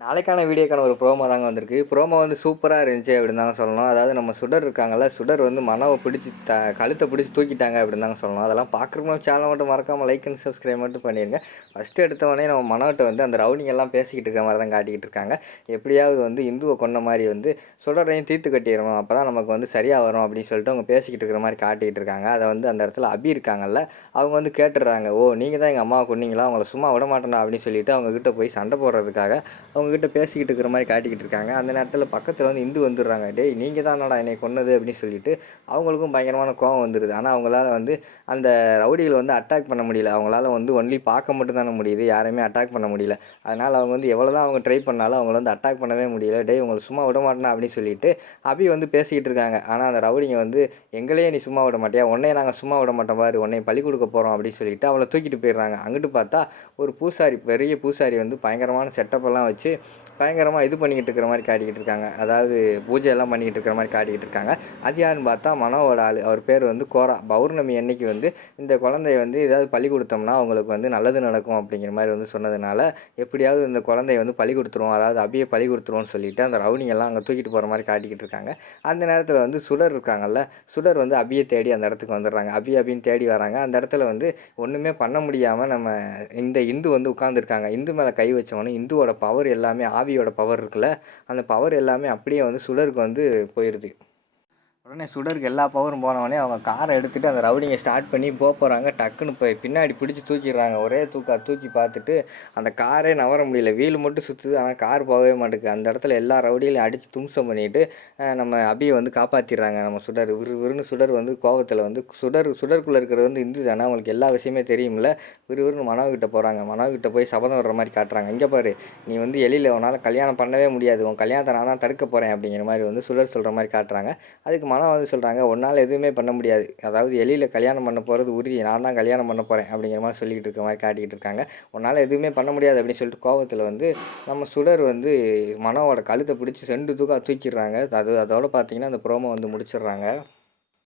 நாளைக்கான வீடியோக்கான ஒரு ப்ரோமோ தாங்க வந்திருக்கு. ப்ரோமோ வந்து சூப்பராக இருந்துச்சு அப்படின்னு தாங்க சொல்லணும். அதாவது நம்ம சுடர் இருக்காங்கல்ல, சுடர் வந்து மனோவை பிடிச்சி கழுத்தை பிடிச்சி தூக்கிட்டாங்க அப்படின்னு தாங்க சொல்லணும். அதெல்லாம் பார்க்குறவங்க சேனலை மட்டும் மறக்காமல் லைக் அண்ட் சப்ஸ்கிரைப் மட்டும் பண்ணிடுங்க. ஃபஸ்ட்டு எடுத்தவொடனே நம்ம மனோட்ட வந்து அந்த ரவுடிங் எல்லாம் பேசிக்கிட்டு இருக்க மாதிரி தான் காட்டிக்கிட்டு இருக்காங்க. எப்படியாவது வந்து இந்துவை கொன்ன மாதிரி வந்து சுடரையும் தீர்த்து கட்டிடணும், அப்போ தான் நமக்கு வந்து சரியாக வரும் அப்படின்னு சொல்லிட்டு அவங்க பேசிக்கிட்டு இருக்கிற மாதிரி காட்டிக்கிட்டு இருக்காங்க. அதை வந்து அந்த இடத்துல அபி இருக்காங்கல்ல, அவங்க வந்து கேட்டுடுறாங்க, ஓ நீங்கள் தான் எங்கள் அம்மாவை கொன்னீங்களா, அவங்கள சும்மா விட மாட்டேனா அப்படின்னு சொல்லிட்டு அவங்கக்கிட்ட போய் சண்டை போடுறதுக்காக அவங்கக்கிட்ட பேசிக்கிட்டு இருக்கிற மாதிரி காட்டிக்கிட்டு இருக்காங்க. அந்த நேரத்தில் பக்கத்தில் வந்து இந்து வந்துடுறாங்க. டேய் நீங்கள் தான் என்னடா என்னை கொன்னது அப்படின்னு சொல்லிட்டு அவங்களுக்கும் பயங்கரமான கோவம் வந்துடுது. ஆனால் அவங்களால வந்து அந்த ரவுடிகளை வந்து அட்டாக் பண்ண முடியல. அவங்களால வந்து ஒன்லி பார்க்க மட்டும் தானே முடியுது, யாரையுமே அட்டாக் பண்ண முடியல. அதனால் அவங்க வந்து எவ்வளோ தான் அவங்க ட்ரை பண்ணாலும் அவங்கள வந்து அட்டாக் பண்ணவே முடியல. டேய் உங்களை சும்மா விட மாட்டேனா அப்படின்னு சொல்லிட்டு அபி வந்து பேசிக்கிட்டு இருக்காங்க. ஆனால் அந்த ரவுடிங்க வந்து எங்களையே நீ சும்மா விட மாட்டியா, உன்னையே நாங்கள் சும்மா விட மாட்டோம் பாரு, உன்னை பழி கொடுக்க போகிறோம் அப்படின்னு சொல்லிட்டு அவளை தூக்கிட்டு போயிடுறாங்க. அங்கிட்டு பார்த்தா ஒரு பூசாரி, பெரிய பூசாரி வந்து பயங்கரமான செட்டப்பெல்லாம் வச்சு பயங்கரமாக இது பண்ணிக்கிட்டு இருக்கிற மாதிரி காட்டிக்கிட்டு இருக்காங்க. அதாவது பூஜையெல்லாம் பண்ணிக்கிட்டு இருக்கிற மாதிரி காட்டிக்கிட்டு இருக்காங்க. அது யாருன்னு பார்த்தா மனோவோட ஆள். அவர் பேர் வந்து கோரா. பௌர்ணமி அன்னைக்கு வந்து இந்த குழந்தைய வந்து ஏதாவது பலி கொடுத்தோம்னா அவங்களுக்கு வந்து நல்லது நடக்கும் அப்படிங்கிற மாதிரி வந்து சொன்னதுனால எப்படியாவது இந்த குழந்தைய வந்து பலி கொடுத்துருவோம், அதாவது அபியை பலி கொடுத்துருவோம்னு சொல்லிட்டு அந்த ரவுடிங்கெல்லாம் அங்கே தூக்கிட்டு போகிற மாதிரி காட்டிக்கிட்டு இருக்காங்க. அந்த நேரத்தில் வந்து சுடர் இருக்காங்கல்ல, சுடர் வந்து அபியை தேடி அந்த இடத்துக்கு வந்துடுறாங்க. அபின்னு தேடி வராங்க. அந்த இடத்துல வந்து ஒன்றுமே பண்ண முடியாமல் நம்ம இந்த இந்து வந்து உட்காந்துருக்காங்க. இந்து மேலே கை வச்சவொன்னே இந்துவோட பவர் எல்லாமே, ஆவியோட பவர் இருக்குல்ல, அந்த பவர் எல்லாமே அப்படியே வந்து சுடருக்கு வந்து போயிடுது. உடனே சுடருக்கு எல்லா பவரும் போனவொடனே அவங்க காரை எடுத்துகிட்டு அந்த ரவுடிங்கை ஸ்டார்ட் பண்ணி போகிறாங்க. டக்குன்னு போய் பின்னாடி பிடிச்சி தூக்கிடுறாங்க. ஒரே தூக்கி பார்த்துட்டு அந்த காரே நவர முடியல. வீல் மட்டும் சுற்றுது, ஆனால் கார் போகவே மாட்டேங்குது. அந்த இடத்துல எல்லா ரவுடிகளையும் அடித்து தும்சம் பண்ணிவிட்டு நம்ம அபியை வந்து காப்பாற்றிடுறாங்க. நம்ம சுடர் விறுவிறுன்னு சுடர் வந்து கோவத்தில் வந்து சுடருக்குள்ளே இருக்கிறது வந்து இந்து தானே, அவங்களுக்கு எல்லா விஷயமே தெரியும்ல. விறுவிறுன்னு மனோகிட்ட போகிறாங்க. மனோகிட்ட போய் சபதம் வர்ற மாதிரி காட்டுறாங்க. இங்கே பாரு, நீ வந்து எழில உன்னால் கல்யாணம் பண்ணவே முடியாது, உன் கல்யாணத்தை நான் தான் தடுக்க போகிறேன் அப்படிங்கிற மாதிரி வந்து சுடர் சொல்கிற மாதிரி காட்டுறாங்க. அதுக்கு மனம் வந்து சொல்கிறாங்க, உன்னால் எதுவுமே பண்ண முடியாது, அதாவது எலியில் கல்யாணம் பண்ண போகிறது உறுதி, நான் தான் கல்யாணம் பண்ண போகிறேன் அப்படிங்கிற மாதிரி சொல்லிக்கிட்டு இருக்க மாதிரி காட்டிக்கிட்டு இருக்காங்க. உன்னால் எதுவுமே பண்ண முடியாது அப்படின்னு சொல்லிட்டு கோவத்தில் வந்து நம்ம சுடர் வந்து மனோவோட கழுத்தை பிடிச்சி 2 தூக்கிடுறாங்க. அதோட பார்த்தீங்கன்னா அந்த ப்ரோமோ வந்து முடிச்சிடுறாங்க.